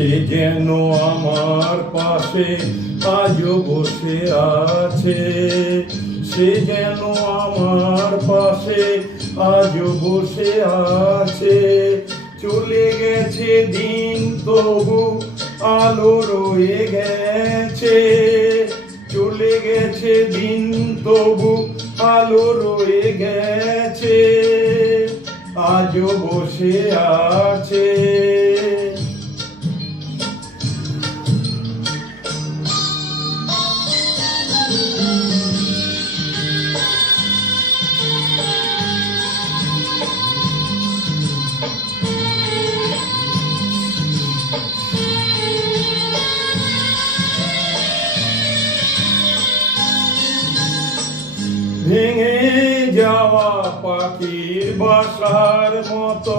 সে যেন আমার পাশে আজও বসে আছে, সে যেন আমার পাশে আজও বসে আছে। চলে গেছে দিন তবু আলো রয়ে গেছে, চলে গেছে দিন তবু আলো রয়ে গেছে, আজও বসে আছে। ভেঙে যাওয়া পাখির বাসার মতো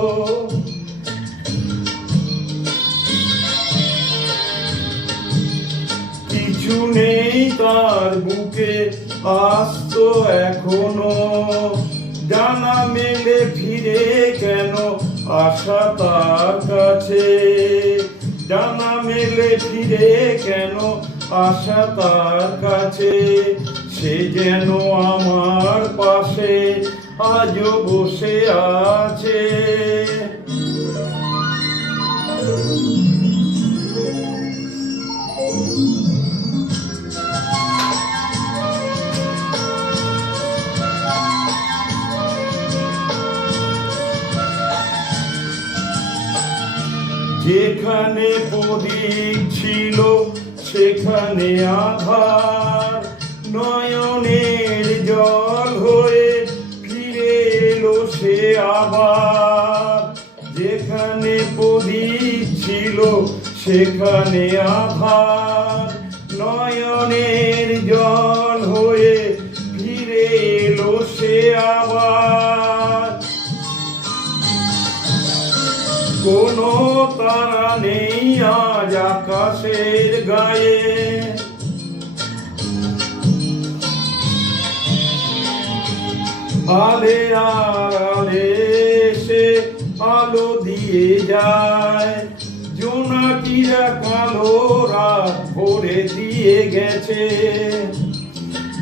কিছু নেই তার বুকে, আস্ত এখনো ডানা মেলে ফিরে কেন আশা তার কাছে, ডানা মেলে ফিরে কেন আশা তার কাছে। সে যেন আমার পাশে আজও বসে আছে। যেখানে প্রদীপ ছিল সেখানে আধার, নয়নের জল হয়ে ফিরে এলো সে আবার। যেখানে প্রদীপ ছিল সেখানে আধার, নয়নের জল হয়ে ফিরে এলো সে আবার। কোনো তারা নেই আজ আকাশের গায়ে, আলে আলে সে আলো দিয়ে যায়। জোনাকিরা কালো রাত ভরে দিয়ে গেছে,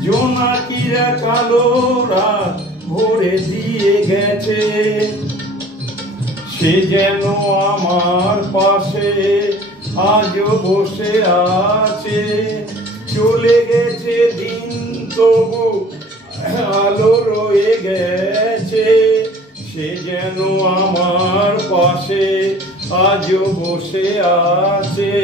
জোনাকিরা কালো রাত ভরে দিয়ে গেছে। সে যেন আমার পাশে আজও বসে আছে, চলে গেছে দিন তবু আলো রয়ে গেছে। সে যেন আমার পাশে আজও বসে আছে।